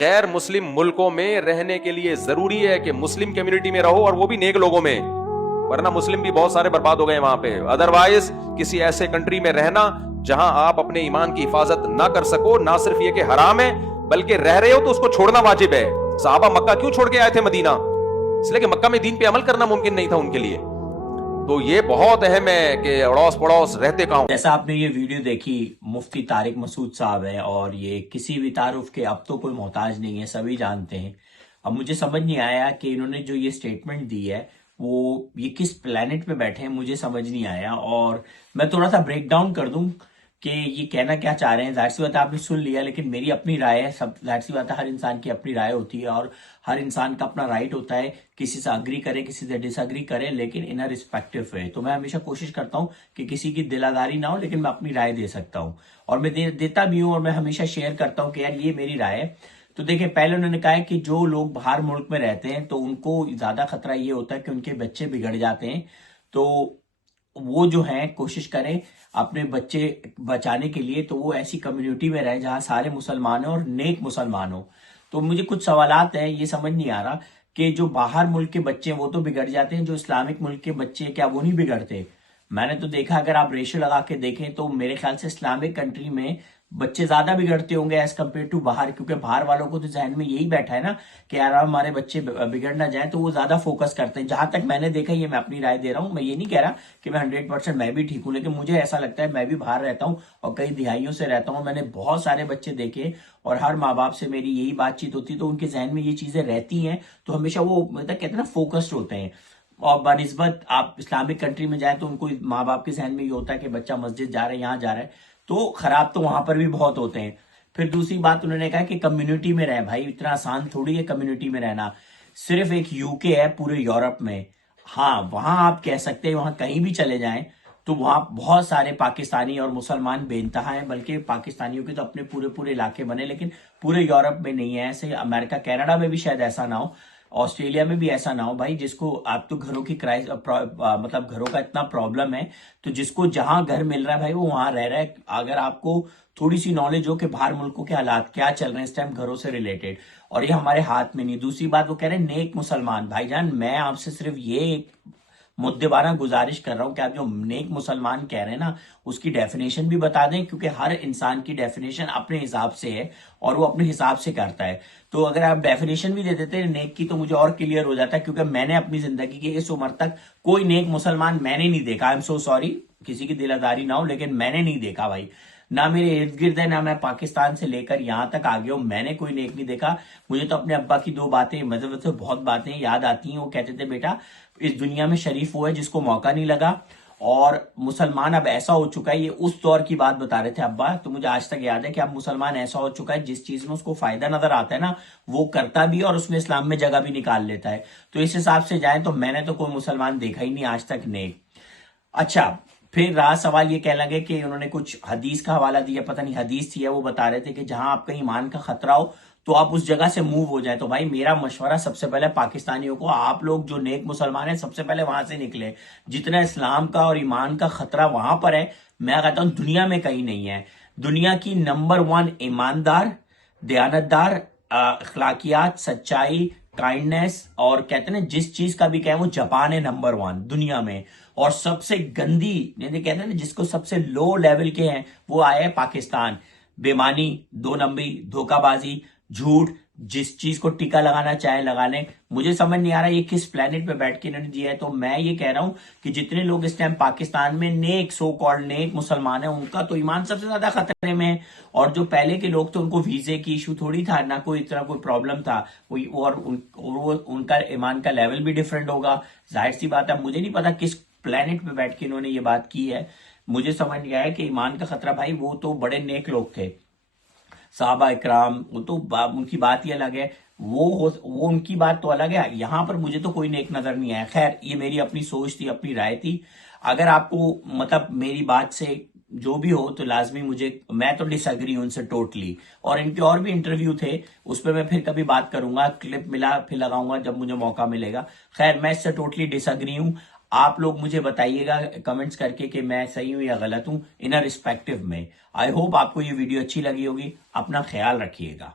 غیر مسلم ملکوں میں رہنے کے لیے ضروری ہے کہ مسلم کمیونٹی میں رہو، اور وہ بھی نیک لوگوں میں، ورنہ مسلم بھی بہت سارے برباد ہو گئے وہاں پہ. ادروائز کسی ایسے کنٹری میں رہنا جہاں آپ اپنے ایمان کی حفاظت نہ کر سکو، نہ صرف یہ کہ حرام ہے بلکہ رہ رہے ہو تو اس کو چھوڑنا واجب ہے. صحابہ مکہ کیوں چھوڑ کے آئے تھے مدینہ؟ اس لیے کہ مکہ میں دین پہ عمل کرنا ممکن نہیں تھا ان کے لیے. تو یہ بہت اہم ہے کہ اڑوس پڑوس رہتے کہاں. جیسا آپ نے یہ ویڈیو دیکھی، مفتی طارق مسعود صاحب ہیں، اور یہ کسی بھی تعارف کے اب تو کوئی محتاج نہیں ہے، سبھی جانتے ہیں. اب مجھے سمجھ نہیں آیا کہ انہوں نے جو یہ سٹیٹمنٹ دی ہے وہ یہ کس پلانٹ پہ بیٹھے ہیں، مجھے سمجھ نہیں آیا. اور میں تھوڑا سا بریک ڈاؤن کر دوں کہ یہ کہنا کیا چاہ رہے ہیں. ظاہر سی بات ہے آپ نے سن لیا، لیکن میری اپنی رائے ہے. سب ظاہر سی بات ہے ہر انسان کی اپنی رائے ہوتی ہے، اور ہر انسان کا اپنا رائٹ ہوتا ہے کسی سے اگری کرے کسی سے ڈس اگری کرے، لیکن ان ریسپیکٹو ہے. تو میں ہمیشہ کوشش کرتا ہوں کہ کسی کی دل آزاری نہ ہو، لیکن میں اپنی رائے دے سکتا ہوں، اور میں دیتا بھی ہوں، اور میں ہمیشہ شیئر کرتا ہوں کہ یار یہ میری رائے ہے. تو دیکھیں، پہلے انہوں نے کہا ہے کہ جو لوگ باہر ملک میں رہتے ہیں تو ان کو زیادہ خطرہ یہ ہوتا ہے کہ ان کے بچے بگڑ جاتے ہیں. تو وہ جو ہیں کوشش کریں اپنے بچے بچانے کے لیے تو وہ ایسی کمیونٹی میں رہیں جہاں سارے مسلمان ہوں اور نیک مسلمان ہوں. تو مجھے کچھ سوالات ہیں، یہ سمجھ نہیں آ رہا کہ جو باہر ملک کے بچے ہیں وہ تو بگڑ جاتے ہیں، جو اسلامک ملک کے بچے ہیں کیا وہ نہیں بگڑتے؟ میں نے تو دیکھا، اگر آپ ریشو لگا کے دیکھیں تو میرے خیال سے اسلامک کنٹری میں بچے زیادہ بگڑتے ہوں گے ایز کمپیئر ٹو باہر، کیونکہ باہر والوں کو تو ذہن میں یہی بیٹھا ہے نا کہ یار ہمارے بچے بگڑ نہ جائیں، تو وہ زیادہ فوکس کرتے ہیں. جہاں تک میں نے دیکھا، یہ میں اپنی رائے دے رہا ہوں، میں یہ نہیں کہہ رہا کہ میں 100% میں بھی ٹھیک ہوں، لیکن مجھے ایسا لگتا ہے، میں بھی باہر رہتا ہوں اور کئی دہائیوں سے رہتا ہوں، میں نے بہت سارے بچے دیکھے اور ہر ماں باپ سے میری یہی بات چیت ہوتی، تو ان کے ذہن میں یہ چیزیں رہتی ہیں، تو ہمیشہ وہ مطلب کہتے ہیں نا فوکسڈ ہوتے ہیں. اور بنسبت آپ اسلامک کنٹری میں جائیں تو ان کو ماں باپ کے ذہن میں یہ ہوتا ہے کہ بچہ مسجد جا رہا ہے، یہاں جا رہا ہے، تو خراب تو وہاں پر بھی بہت ہوتے ہیں. پھر دوسری بات انہوں نے کہا کہ کمیونٹی میں رہیں. بھائی اتنا آسان تھوڑی ہے کمیونٹی میں رہنا. صرف ایک یو کے ہے پورے یورپ میں، ہاں وہاں آپ کہہ سکتے ہیں وہاں کہیں بھی چلے جائیں تو وہاں بہت سارے پاکستانی اور مسلمان بے انتہا ہیں، بلکہ پاکستانیوں کے تو اپنے پورے علاقے بنے، لیکن پورے یورپ میں نہیں ہے. ایسے امریکہ کینیڈا میں بھی شاید ایسا نہ ہو، آسٹریلیا میں بھی ایسا نہ ہو. بھائی جس کو آپ تو گھروں کی مطلب گھروں کا اتنا پرابلم ہے، تو جس کو جہاں گھر مل رہا ہے بھائی وہ وہاں رہ رہا ہے. اگر آپ کو تھوڑی سی نالج ہو کہ باہر ملکوں کے حالات کیا چل رہے ہیں اس ٹائم گھروں سے ریلیٹڈ، اور یہ ہمارے ہاتھ میں نہیں. دوسری بات وہ کہہ رہے ہیں نیک مسلمان. بھائی جان میں آپ سے صرف یہ مدبانہ گزارش کر رہا ہوں کہ آپ جو نیک مسلمان کہہ رہے ہیں نا اس کی ڈیفینیشن بھی بتا دیں، کیونکہ ہر انسان کی ڈیفینیشن اپنے حساب سے ہے اور وہ اپنے حساب سے کرتا ہے. تو اگر آپ ڈیفینیشن بھی دے دیتے نیک کی تو مجھے اور کلیئر ہو جاتا ہے، کیونکہ میں نے اپنی زندگی کی اس عمر تک کوئی نیک مسلمان میں نے نہیں دیکھا. آئی ایم سو سوری، کسی کی دل آزاری نہ ہو، لیکن میں نے نہیں دیکھا بھائی. نہ میرے ارد گرد ہے، نہ میں پاکستان سے لے کر یہاں تک آگے ہوں، میں نے کوئی نیک نہیں دیکھا. مجھے تو اپنے ابا کی 2 باتیں مطلب سے بہت باتیں یاد آتی ہیں. وہ کہتے تھے بیٹا اس دنیا میں شریف وہ ہے جس کو موقع نہیں لگا، اور مسلمان اب ایسا ہو چکا ہے. یہ اس دور کی بات بتا رہے تھے ابا، تو مجھے آج تک یاد ہے کہ اب مسلمان ایسا ہو چکا ہے جس چیز میں اس کو فائدہ نظر آتا ہے نا وہ کرتا بھی، اور اس میں اسلام میں جگہ بھی نکال لیتا ہے. تو اس حساب سے جائیں تو میں نے تو کوئی مسلمان دیکھا ہی نہیں آج تک نیک. اچھا، پھر رہا سوال یہ کہنے لگے کہ انہوں نے کچھ حدیث کا حوالہ دیا، پتہ نہیں حدیث تھی ہے، وہ بتا رہے تھے کہ جہاں آپ کا ایمان کا خطرہ ہو تو آپ اس جگہ سے موو ہو جائیں. تو بھائی میرا مشورہ سب سے پہلے پاکستانیوں کو، آپ لوگ جو نیک مسلمان ہیں سب سے پہلے وہاں سے نکلے. جتنا اسلام کا اور ایمان کا خطرہ وہاں پر ہے، میں کہتا ہوں دنیا میں کہیں نہیں ہے. دنیا کی نمبر 1 ایماندار، دیانتدار، اخلاقیات، سچائی، کائنڈنس، اور کہتے ہیں جس چیز کا بھی کہیں وہ جاپان ہے نمبر 1 دنیا میں. اور سب سے گندی یعنی کہتے ہیں نا جس کو سب سے لو لیول کے ہیں وہ آئے پاکستان. بےمانی، 2 نمبری، دھوکہ بازی، جھوٹ، جس چیز کو ٹیکا لگانا چاہے لگا لیں. مجھے سمجھ نہیں آ رہا یہ کس پلانٹ پہ بیٹھ کے انہوں نے دیا ہے. تو میں یہ کہہ رہا ہوں کہ جتنے لوگ اس ٹائم پاکستان میں نیک سو کالڈ نیک مسلمان ہیں ان کا تو ایمان سب سے زیادہ خطرے میں ہے. اور جو پہلے کے لوگ تھے ان کو ویزے کی ایشو تھوڑی تھا، نہ کوئی اتنا کوئی پرابلم تھا، اور ان کا ایمان کا لیول بھی ڈیفرنٹ ہوگا. ظاہر سی بات ہے، مجھے نہیں پتا کس پلانٹ پہ بیٹھ کے انہوں نے یہ بات کی ہے. مجھے سمجھ نہیں آیا کہ ایمان کا خطرہ، بھائی وہ تو بڑے نیک لوگ تھے صحابہ اکرام، وہ تو ان کی بات ہی الگ ہے، وہ ان کی بات تو الگ ہے. یہاں پر مجھے تو کوئی نیک نظر نہیں آیا. خیر یہ میری اپنی سوچ تھی، اپنی رائے تھی. اگر آپ کو مطلب میری بات سے جو بھی ہو تو لازمی میں تو ڈس ایگری ہوں ان سے ٹوٹلی. اور ان کے اور بھی انٹرویو تھے، اس پہ میں پھر کبھی بات کروں گا، کلپ ملا پھر لگاؤں گا جب مجھے موقع ملے گا. خیر میں اس سے ٹوٹلی ڈس ایگری ہوں. آپ لوگ مجھے بتائیے گا کمنٹس کر کے کہ میں صحیح ہوں یا غلط ہوں ان ریسپیکٹو میں. آئی ہوپ آپ کو یہ ویڈیو اچھی لگی ہوگی. اپنا خیال رکھیے گا.